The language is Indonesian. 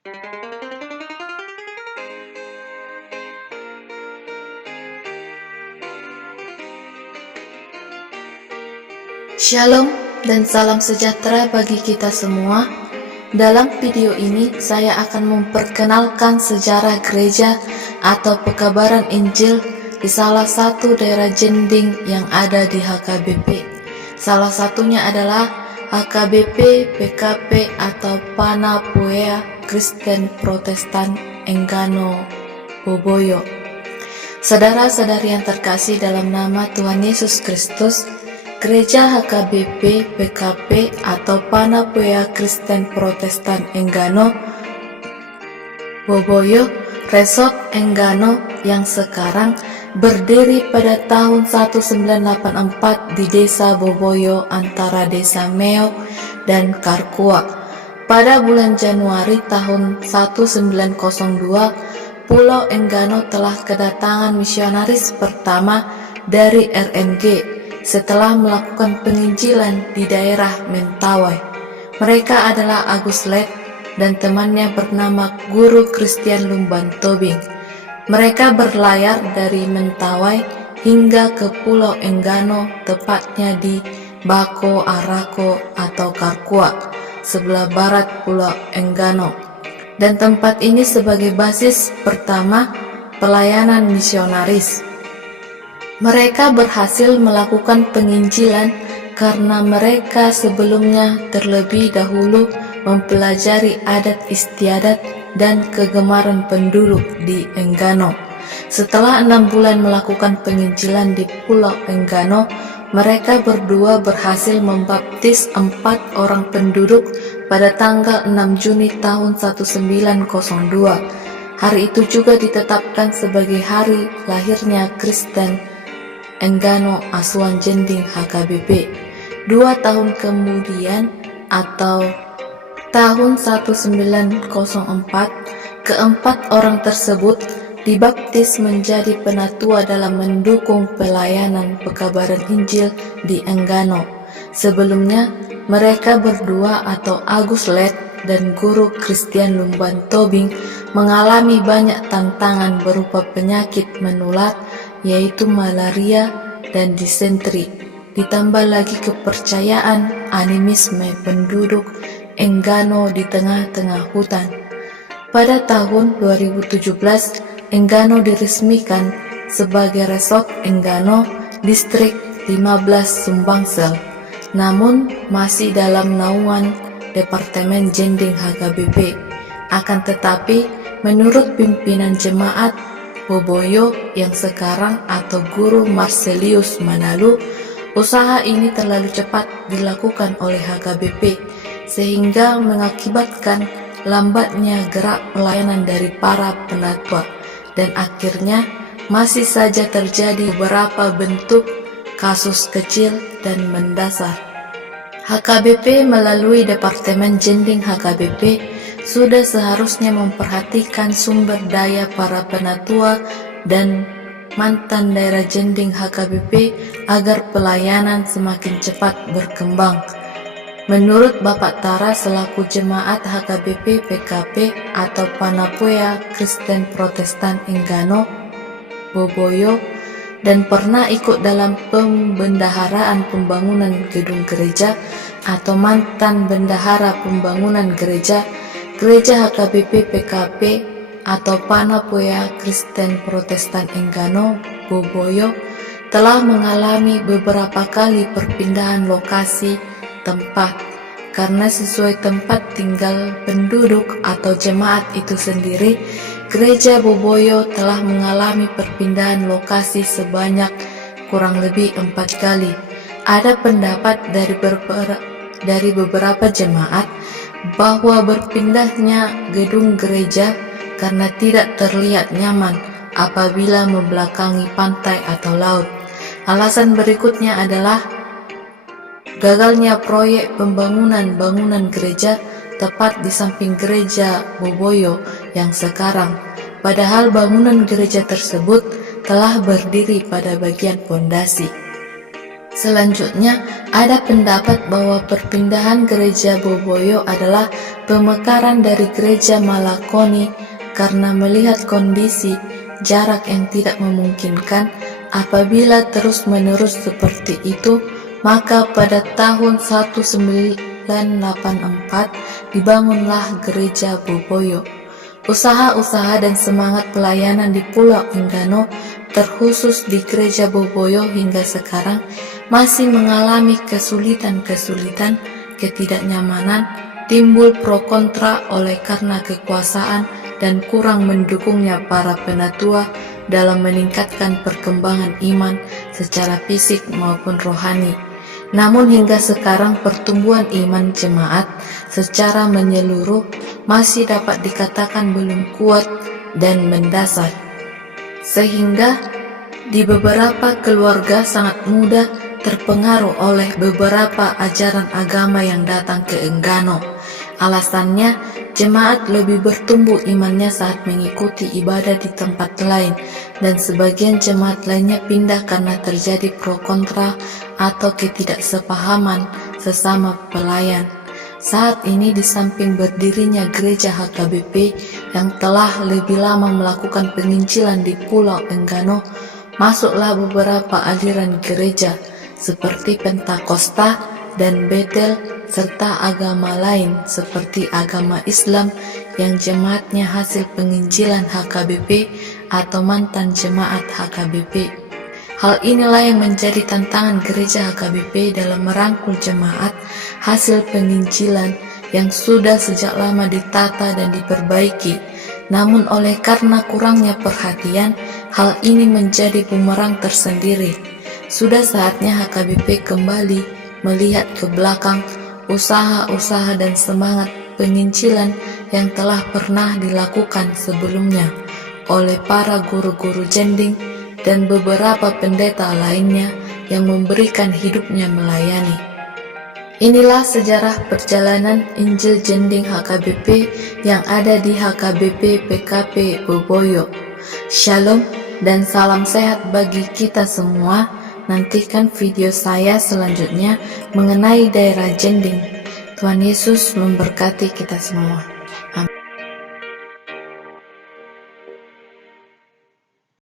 Shalom dan salam sejahtera bagi kita semua. Dalam video ini saya akan memperkenalkan sejarah gereja atau pekabaran Injil di salah satu daerah Jending yang ada di HKBP. Salah satunya adalah HKBP PKP atau Panapuea Kristen Protestan Enggano Boboyo. Saudara-saudari yang terkasih dalam nama Tuhan Yesus Kristus, Gereja HKBP PKP atau Panapuea Kristen Protestan Enggano Boboyo Resort Enggano yang sekarang berdiri pada tahun 1984 di Desa Boboyo antara Desa Meo dan Karkua. Pada bulan Januari tahun 1902, Pulau Enggano telah kedatangan misionaris pertama dari RMG setelah melakukan penginjilan di daerah Mentawai. Mereka adalah Agus Let dan temannya bernama Guru Christian Lumban Tobing. Mereka berlayar dari Mentawai hingga ke Pulau Enggano, tepatnya di Bako Arako atau Karkua, sebelah barat Pulau Enggano. Dan tempat ini sebagai basis pertama pelayanan misionaris. Mereka berhasil melakukan penginjilan karena mereka sebelumnya terlebih dahulu mempelajari adat istiadat dan kegemaran penduduk di Enggano. Setelah 6 bulan melakukan penginjilan di Pulau Enggano, mereka berdua berhasil membaptis 4 orang penduduk pada tanggal 6 Juni tahun 1902. Hari itu juga ditetapkan sebagai hari lahirnya Kristen Enggano Asuhan Jending HKBP. 2 tahun kemudian atau tahun 1904, keempat orang tersebut dibaptis menjadi penatua dalam mendukung pelayanan pekabaran Injil di Enggano. Sebelumnya, mereka berdua atau Agus Let dan Guru Christian Lumban Tobing mengalami banyak tantangan berupa penyakit menular yaitu malaria dan disentri, ditambah lagi kepercayaan animisme penduduk Enggano di tengah-tengah hutan. Pada tahun 2017, Enggano diresmikan sebagai Resort Enggano Distrik 15 Sumbangsel, namun masih dalam naungan Departemen Jending HKBP. Akan tetapi, menurut pimpinan jemaat Boboyo yang sekarang atau Guru Marcelius Manalu, usaha ini terlalu cepat dilakukan oleh HKBP sehingga mengakibatkan lambatnya gerak pelayanan dari para penatua, dan akhirnya masih saja terjadi beberapa bentuk kasus kecil dan mendasar. HKBP melalui Departemen Jending HKBP sudah seharusnya memperhatikan sumber daya para penatua dan mantan daerah Jending HKBP agar pelayanan semakin cepat berkembang. Menurut Bapak Tara selaku jemaat HKBP PKP atau Panapuea Kristen Protestan Enggano Boboyo dan pernah ikut dalam pembendaharaan pembangunan gedung gereja atau mantan bendahara pembangunan gereja HKBP PKP atau Panapuea Kristen Protestan Enggano Boboyo telah mengalami beberapa kali perpindahan lokasi tempat karena sesuai tempat tinggal penduduk atau jemaat itu sendiri. Gereja Boboyo telah mengalami perpindahan lokasi sebanyak kurang lebih 4 kali. Ada pendapat dari beberapa jemaat bahwa berpindahnya gedung gereja karena tidak terlihat nyaman apabila membelakangi pantai atau laut. Alasan berikutnya adalah gagalnya proyek pembangunan bangunan gereja tepat di samping gereja Boboyo yang sekarang, padahal bangunan gereja tersebut telah berdiri pada bagian pondasi. Selanjutnya, ada pendapat bahwa perpindahan gereja Boboyo adalah pemekaran dari gereja Malakoni karena melihat kondisi jarak yang tidak memungkinkan. Apabila terus-menerus seperti itu, maka pada tahun 1984 dibangunlah gereja Boboyo. Usaha-usaha dan semangat pelayanan di Pulau Enggano, terkhusus di gereja Boboyo hingga sekarang, masih mengalami kesulitan-kesulitan, ketidaknyamanan, timbul pro kontra oleh karena kekuasaan dan kurang mendukungnya para penatua dalam meningkatkan perkembangan iman secara fisik maupun rohani. Namun hingga sekarang pertumbuhan iman jemaat secara menyeluruh masih dapat dikatakan belum kuat dan mendasar, sehingga di beberapa keluarga sangat mudah terpengaruh oleh beberapa ajaran agama yang datang ke Enggano. Alasannya, jemaat lebih bertumbuh imannya saat mengikuti ibadah di tempat lain, dan sebagian jemaat lainnya pindah karena terjadi pro kontra atau ketidaksepahaman sesama pelayan. Saat ini di samping berdirinya gereja HKBP yang telah lebih lama melakukan penginjilan di Pulau Enggano, masuklah beberapa aliran gereja seperti Pentakosta dan Betel, serta agama lain seperti agama Islam yang jemaatnya hasil penginjilan HKBP atau mantan jemaat HKBP. Hal inilah yang menjadi tantangan gereja HKBP dalam merangkul jemaat hasil penginjilan yang sudah sejak lama ditata dan diperbaiki. Namun oleh karena kurangnya perhatian, hal ini menjadi bumerang tersendiri. Sudah saatnya HKBP kembali melihat ke belakang usaha-usaha dan semangat penginjilan yang telah pernah dilakukan sebelumnya oleh para guru-guru jending dan beberapa pendeta lainnya yang memberikan hidupnya melayani. Inilah sejarah perjalanan Injil Jending HKBP yang ada di HKBP PKP Boboyo. Shalom dan salam sehat bagi kita semua. Nantikan video saya selanjutnya mengenai daerah Jending. Tuhan Yesus memberkati kita semua.